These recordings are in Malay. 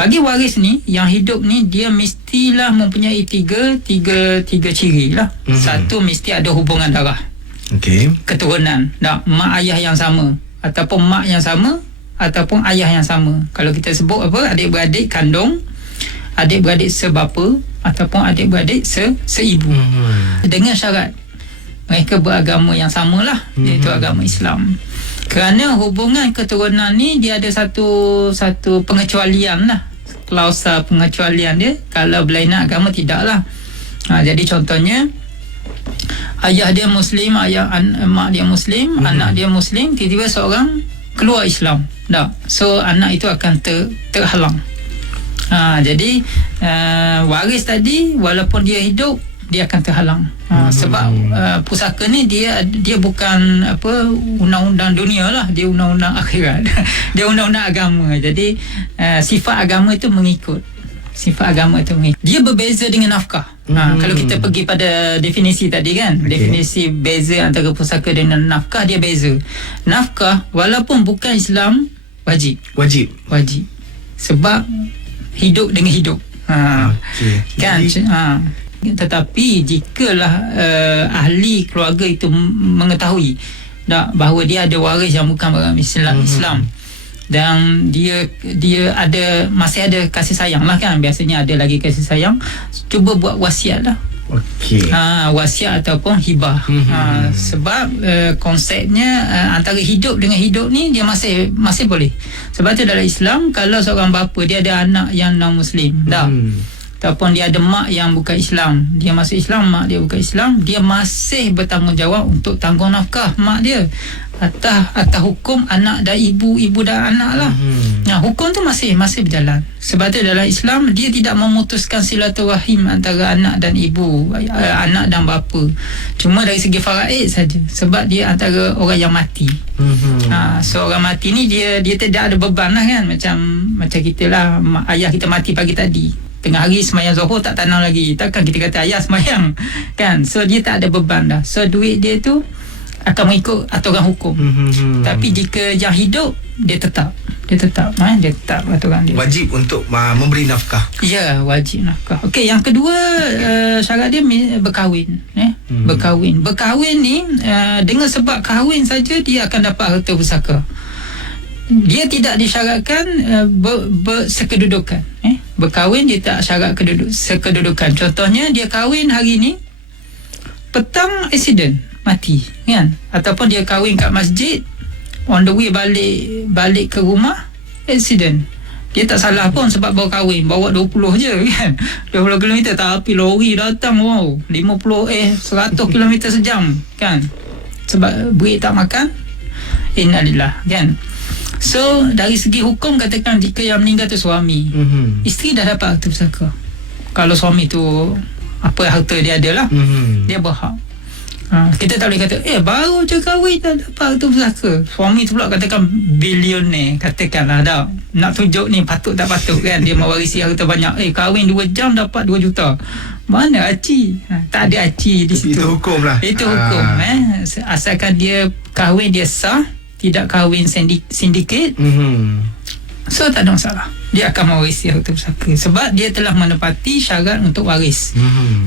Bagi waris ni, yang hidup ni, dia mestilah mempunyai tiga ciri lah. Satu, mesti ada hubungan darah, keturunan, mak ayah yang sama, ataupun mak yang sama, ataupun ayah yang sama. Kalau kita sebut apa, adik-beradik kandung, adik-beradik sebapa, ataupun adik-beradik seibu. Dengan syarat mereka beragama yang samalah, iaitu agama Islam. Kerana hubungan keturunan ni dia ada satu pengecualian lah, klausa pengecualian dia. Kalau berlainan agama tidaklah. Jadi contohnya, ayah dia Muslim, mak dia Muslim, anak dia Muslim, tiba-tiba seorang keluar Islam, so anak itu akan terhalang. Jadi waris tadi, walaupun dia hidup, dia akan terhalang. Sebab pusaka ni dia bukan apa undang-undang dunia lah, dia undang-undang akhirat. Dia undang-undang agama. Jadi sifat agama itu mengikut. Dia berbeza dengan nafkah. Kalau kita pergi pada definisi tadi kan, definisi beza antara pusaka dengan nafkah, dia beza. Nafkah walaupun bukan Islam, wajib. Sebab hidup dengan hidup. Kan? Tetapi jikalah ahli keluarga itu mengetahui bahawa dia ada waris yang bukan beragama Islam, dan dia masih ada kasih sayang lah kan, biasanya ada lagi kasih sayang, cuba buat wasiat lah. Wasiat ataupun hibah. Sebab konsepnya antara hidup dengan hidup ni dia masih boleh. Sebab tu dalam Islam, kalau seorang bapa dia ada anak yang non Muslim, ataupun dia ada mak yang bukan Islam, dia masuk Islam, mak dia bukan Islam, dia masih bertanggungjawab untuk tanggung nafkah mak dia atas hukum anak dan ibu dan anak lah. Hukum tu masih berjalan. Sebab tu dalam Islam dia tidak memutuskan silaturahim antara anak dan ibu, anak dan bapa, cuma dari segi faraid saja. Sebab dia antara orang yang mati. So orang mati ni dia tidak ada beban lah kan, macam kita lah, ayah kita mati pagi tadi, tengah hari semayang Zuhur tak tanam lagi, takkan kita kata ayah semayang kan. So dia tak ada beban dah. So duit dia tu akan mengikut aturan hukum. Tapi jika yang hidup, dia tetap aturan dia. Wajib untuk memberi nafkah. Ya, wajib nafkah. Okey, yang kedua, syarat dia berkahwin. Berkahwin ni dengan sebab kahwin saja dia akan dapat harta pusaka. Dia tidak disyaratkan bersekedudukan. Berkahwin dia tak syarat sekedudukan. Contohnya dia kahwin hari ni, petang accident, mati kan, ataupun dia kahwin kat masjid, on the way balik ke rumah, accident. Dia tak salah pun sebab baru kahwin, bawa 20 je kan, 20 km, tapi lori datang 100 km sejam kan, sebab break tak makan, innalillah kan. So dari segi hukum, katakan jika yang meninggal tu suami, isteri dah dapat harta pusaka. Kalau suami tu apa harta dia ada lah, dia berhak. Kita tak boleh kata baru je kahwin dah dapat harta pusaka. Suami tu pula katakan bilioner, katakanlah dah, nak tunjuk ni patut tak patut kan, dia mewarisi harta banyak. Kahwin 2 jam dapat 2 juta. Mana aci? Tak ada aci di situ. Itu hukum lah. Itu hukum. Asalkan dia kahwin dia sah, tidak kahwin sindiket, so tak ada masalah, dia akan mewarisi harta pusaka. Sebab dia telah menepati syarat untuk waris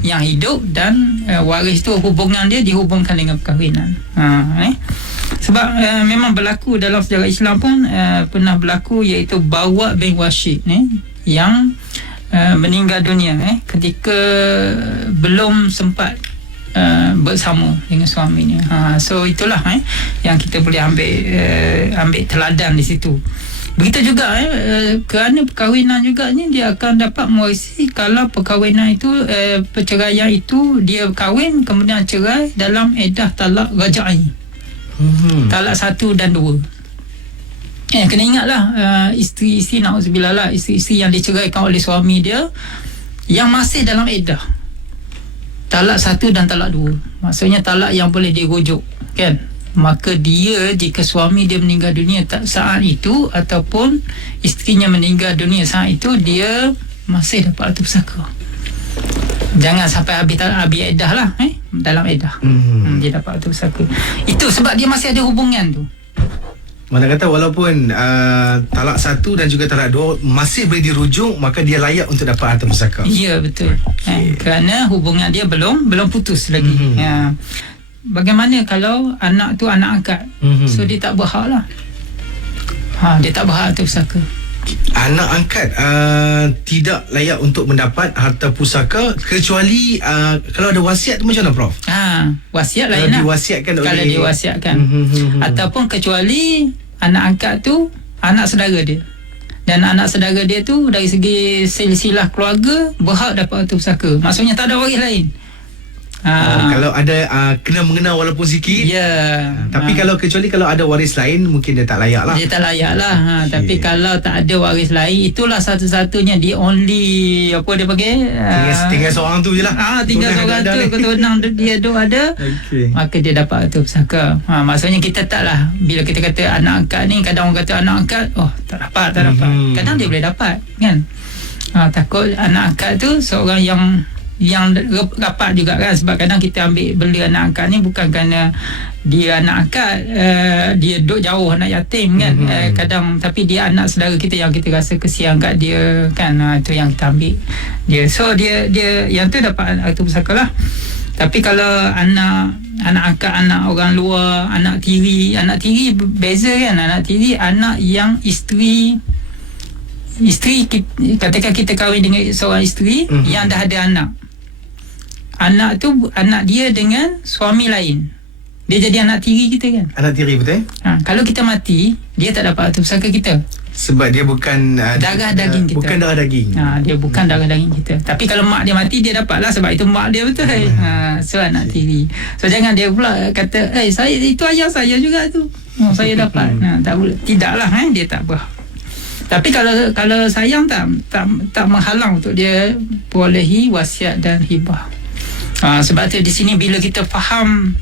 yang hidup, dan waris tu hubungan dia dihubungkan dengan perkahwinan. Sebab memang berlaku dalam sejarah Islam pun, pernah berlaku, iaitu Bawa bin Washid yang meninggal dunia ketika belum sempat bersama dengan suaminya. So itulah yang kita boleh ambil teladan di situ. Begitu juga kerana perkahwinan juga ni, dia akan dapat mewarisi kalau perkahwinan itu, perceraian itu, dia kahwin kemudian cerai dalam edah talak rajai, talak 1 dan 2. Kena ingatlah, isteri-isteri, na'udzubillah lah, isteri-isteri yang diceraikan oleh suami dia yang masih dalam edah, talak 1 dan talak 2, maksudnya talak yang boleh dirujuk kan. Maka dia, jika suami dia meninggal dunia saat itu, ataupun isterinya meninggal dunia saat itu, dia masih dapat harta pusaka. Jangan sampai habis edah lah, dalam edah dia dapat harta pusaka. Itu sebab dia masih ada hubungan tu. Mana kata walaupun talak 1 dan juga talak 2 masih boleh dirujuk, maka dia layak untuk dapat harta pusaka. Ya, betul. Kerana hubungan dia belum putus lagi. Bagaimana kalau anak tu anak angkat? So dia tak berhak lah. Dia tak berhak harta pusaka. Anak angkat tidak layak untuk mendapat harta pusaka kecuali kalau ada wasiat tu, macam mana Prof? Wasiat lain lah. Kalau diwasiatkan. Ataupun kecuali anak angkat tu anak saudara dia. Dan anak saudara dia tu dari segi silsilah keluarga berhak dapat harta pusaka. Maksudnya tak ada waris lain. Kalau ada kena mengena walaupun sikit. Tapi kecuali kalau ada waris lain, mungkin dia tak layak lah. Dia tak layak lah. Tapi kalau tak ada waris lain, itulah satu-satunya the only apa dia panggil, tinggal seorang tu je lah. Tinggal seorang tu, keturunan dia tu ada, maka dia dapat harta pusaka. Maksudnya kita taklah, bila kita kata anak angkat ni, kadang orang kata anak angkat tak dapat. Kadang dia boleh dapat kan. Takut anak angkat tu seorang yang rapat juga kan. Sebab kadang kita ambil bela anak angkat ni bukan kerana dia anak angkat, dia duduk jauh, anak yatim kan. Kadang tapi dia anak saudara kita yang kita rasa kesian kat dia kan. Itu yang kita ambil dia. So dia yang tu dapat harta pusaka lah. Tapi kalau anak angkat, anak orang luar, anak tiri beza kan. Anak tiri anak yang isteri katakan kita kahwin dengan seorang isteri yang dah ada anak. Anak tu anak dia dengan suami lain, dia jadi anak tiri kita kan. Anak tiri, betul. Kalau kita mati, dia tak dapat harta pusaka kita. Sebab dia bukan darah daging kita. Bukan darah daging. Dia bukan darah daging kita. Tapi kalau mak dia mati, dia dapat lah. Sebab itu mak dia betul. So anak tiri. So jangan dia pula kata, saya itu ayah saya juga tu. Saya dapat. Tak boleh. Tidaklah, dia tak berhak. Tapi kalau sayang tak menghalang untuk dia bolehi wasiat dan hibah. Sebab tu di sini bila kita faham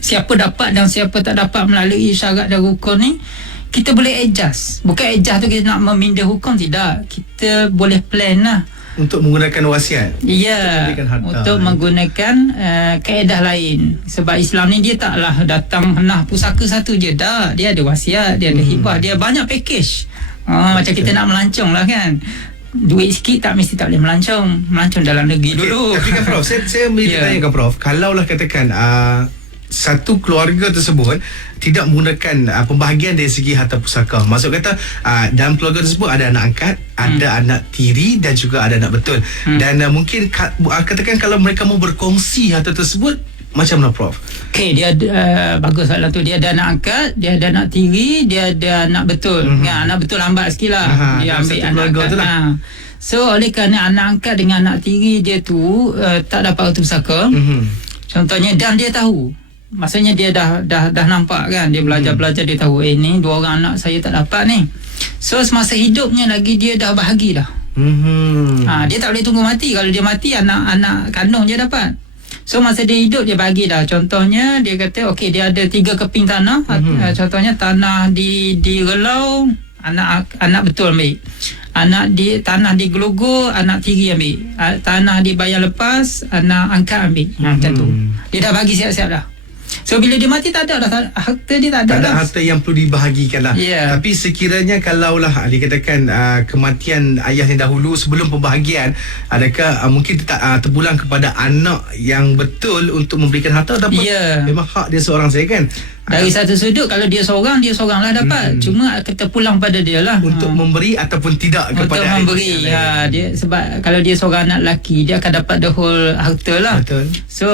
siapa dapat dan siapa tak dapat melalui syarat dan rukun ni, kita boleh adjust. Bukan adjust tu kita nak meminda hukum, tidak. Kita boleh plan lah untuk menggunakan wasiat. Untuk menggunakan kaedah lain. Sebab Islam ni dia taklah datang pusaka satu je. Dia ada wasiat, dia ada hibah, dia banyak package. Macam kita nak melancong lah kan. Duit sikit tak mesti tak boleh melancong dalam negeri dulu. Tapi kan Prof, saya bertanyakan Prof, kalaulah katakan satu keluarga tersebut tidak menggunakan pembahagian dari segi harta pusaka, maksud kata dalam keluarga tersebut ada anak angkat, ada anak tiri dan juga ada anak betul. Dan mungkin katakan kalau mereka mau berkongsi harta tersebut, macam mana Prof? Dia bagus soalan tu. Dia ada anak angkat, dia ada anak tiri, dia ada anak betul. Anak betul lambat sikit lah. Dia ambil anak angkat tu lah. So oleh kerana anak angkat dengan anak tiri dia tu tak dapat harta pusaka, contohnya, dan dia tahu, maksudnya dia dah nampak kan, dia belajar dia tahu ni dua orang anak saya tak dapat ni. So semasa hidupnya lagi dia dah bahagi dah. Dia tak boleh tunggu mati. Kalau dia mati, anak kandung dia dapat. So masa dia hidup dia bagi dah. Contohnya dia kata dia ada 3 keping tanah. Contohnya tanah di Relau, anak betul ambil. Tanah di Gelugor, anak tiri ambil. Tanah di Bayan Lepas, anak angkat ambil. Macam tu. Dia dah bagi siap-siap dah. So bila dia mati tak ada dah, harta dia tak ada dah. Harta yang perlu dibahagikan lah. Tapi sekiranya kalaulah dikatakan kematian ayahnya dahulu sebelum pembahagian, adakah mungkin terpulang kepada anak yang betul untuk memberikan harta, ataupun memang hak dia seorang saya kan? Dari satu sudut, kalau dia seorang lah dapat. Cuma terpulang pada dia lah untuk memberi ataupun tidak kepada untuk memberi. Dia, sebab kalau dia seorang anak lelaki, dia akan dapat the whole harta lah. Betul. So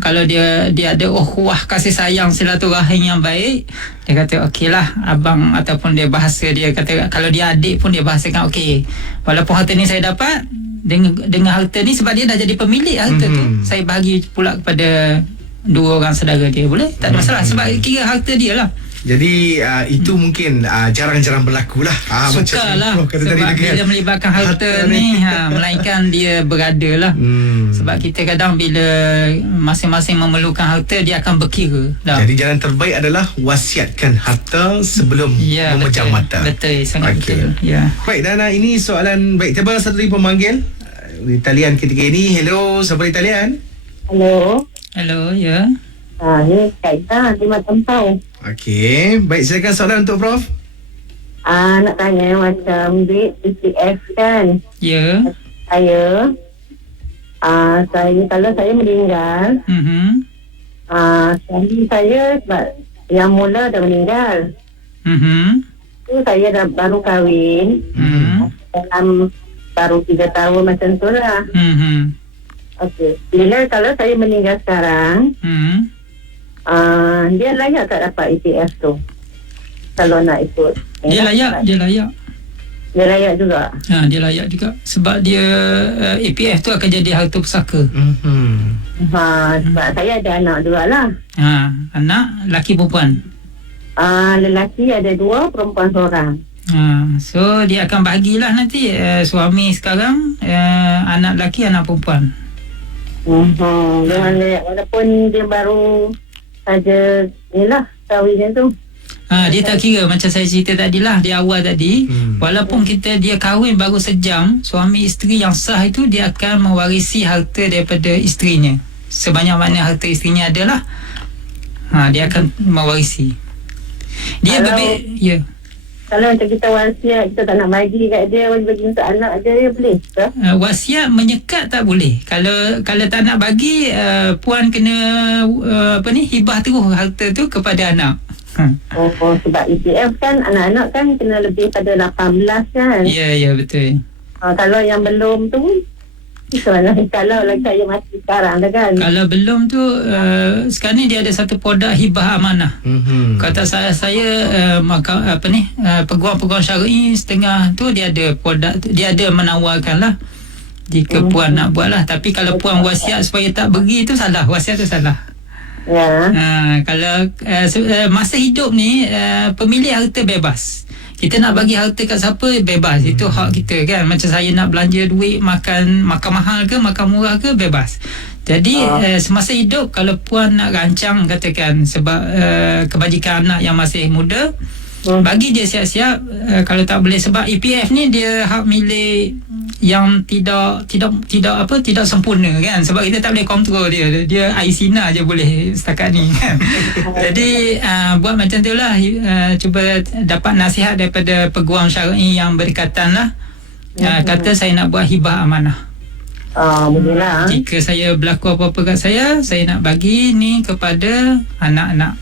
kalau dia ada ukhuwah, kasih sayang, silaturahim yang baik, dia kata lah abang, ataupun dia bahasa dia kata, kalau dia adik pun dia bahasakan walaupun harta ni saya dapat, dengan harta ni, sebab dia dah jadi pemilik harta tu, saya bahagi pula kepada 2 orang saudara dia. Boleh? Tak ada masalah. Sebab kira harta dia lah. Jadi itu mungkin jarang-jarang berlaku lah. Suka lah. Sebab bila melibatkan harta ni, melainkan dia berada lah. Sebab kita kadang bila masing-masing memerlukan harta, dia akan berkira lah. Jadi jalan terbaik adalah wasiatkan harta sebelum memejam mata. Betul, sangat betul. Baik, dan ini soalan. Baik, tiba satu lagi pemanggil di talian ketika ini. Hello, siapa di talian? Hello, ya. Ni Kak Ita di Mat Tempau. Okey, baik, silakan soalan untuk Prof. Nak tanya macam duit EPF kan. Ya. Saya kalau saya meninggal, suami saya sebab yang mula dah meninggal. Tu saya dah baru kahwin. Dalam baru 3 tahun macam tu lah. Okey. Bila kalau saya meninggal sekarang, dia layak tak dapat EPF tu? Kalau nak ikut. Dia layak. Dia layak juga. Dia layak juga sebab dia APF tu akan jadi harta pusaka. Sebab saya ada anak jugalah. Anak laki perempuan. Lelaki ada 2, perempuan seorang. So dia akan bahagilah nanti suami sekarang, anak lelaki, anak perempuan. Walaupun dia baru saja inilah kahwinnya tu. Dia tak kira macam saya cerita tadilah di awal tadi, walaupun dia kahwin baru sejam, suami isteri yang sah itu dia akan mewarisi harta daripada isterinya. Sebanyak mana harta isterinya adalah dia akan mewarisi. Dia kalau macam kita wasiat, kita tak nak bagi kat dia, bagi untuk anak dia boleh ke? Wasiat menyekat tak boleh. Kalau tak nak bagi, puan kena hibah terus harta tu kepada anak. Sebab EPF kan anak-anak kan kena lebih pada 18 kan. Ya betul. Kalau yang belum tu kalau lagi saya mati sekarang dah kan. Kalau belum tu sekarang ni dia ada satu produk hibah amanah. Kata saya peguam-peguam syar'i setengah tu dia ada produk tu, dia ada menawarkan lah jika puan nak buat lah. Tapi kalau puan wasiat supaya tak bagi tu salah, wasiat tu salah. Kalau masa hidup ni pemilik harta bebas. Kita nak bagi harta kat siapa bebas. Itu hak kita kan. Macam saya nak belanja duit, makan mahal ke makan murah ke bebas. Jadi semasa hidup kalau puan nak rancang katakan sebab kebajikan anak yang masih muda, bagi dia siap-siap. Kalau tak boleh sebab EPF ni dia hak milik yang tidak sempurna kan, sebab kita tak boleh kontrol dia Aisina je boleh setakat ni kan. Jadi buat macam tu lah, cuba dapat nasihat daripada peguam syar'i yang berdekatan lah. Kata saya nak buat hibah amanah. Boleh lah. Jika saya berlaku apa-apa kat saya nak bagi ni kepada anak-anak.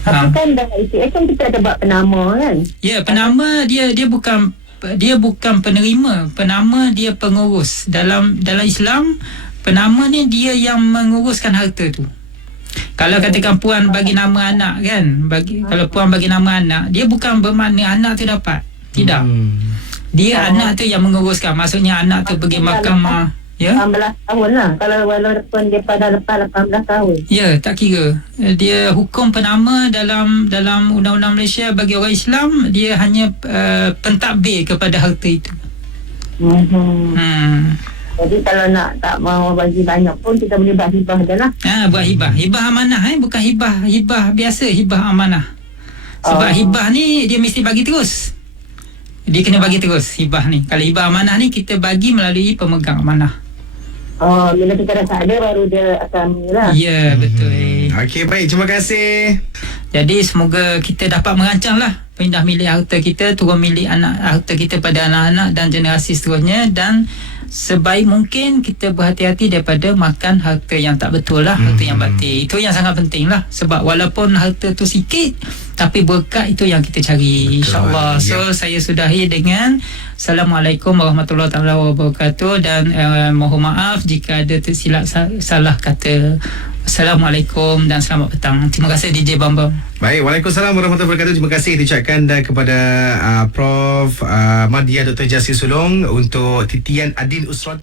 Tapi kan dah EPF kan kita ada buat penama kan. Ya, penama dia bukan penerima, penama dia pengurus. Dalam Islam, penama ni dia yang menguruskan harta tu. Kalau katakan puan bagi nama anak kan, kalau puan bagi nama anak, dia bukan bermakna anak tu dapat. Tidak. Dia anak tu yang menguruskan. Maksudnya anak tu pergi mahkamah. Ya. 18 tahun lah. Kalau walaupun dia pada lepas 18 tahun. Ya, tak kira. Dia hukum penama dalam undang-undang Malaysia bagi orang Islam, dia hanya pentadbir kepada harta itu. Jadi kalau nak tak mau bagi banyak pun kita boleh buat hibah je lah. Buat hibah. Hibah amanah bukan hibah biasa, hibah amanah. Sebab hibah ni dia mesti bagi terus. Dia kena bagi terus hibah ni. Kalau hibah amanah ni kita bagi melalui pemegang amanah. Bila kita dah tak ada baru dia akan lah. Ya, betul. Okey, baik, terima kasih. Jadi semoga kita dapat merancang lah pindah milik harta kita, turun milik harta kita pada anak-anak dan generasi seterusnya. Dan sebaik mungkin kita berhati-hati daripada makan harta yang tak betul lah, harta yang batil. Itu yang sangat penting lah. Sebab walaupun harta tu sikit, tapi berkat itu yang kita cari, insyaAllah. So saya sudahi dengan Assalamualaikum warahmatullahi wabarakatuh. Dan mohon maaf jika ada tersilap salah kata. Assalamualaikum dan selamat petang. Terima kasih DJ Bambam. Baik, Waalaikumsalam warahmatullahi wabarakatuh. Terima kasih diucapkan kepada Prof. Madya Dr. Jasir Sulong untuk titian Adin Usron.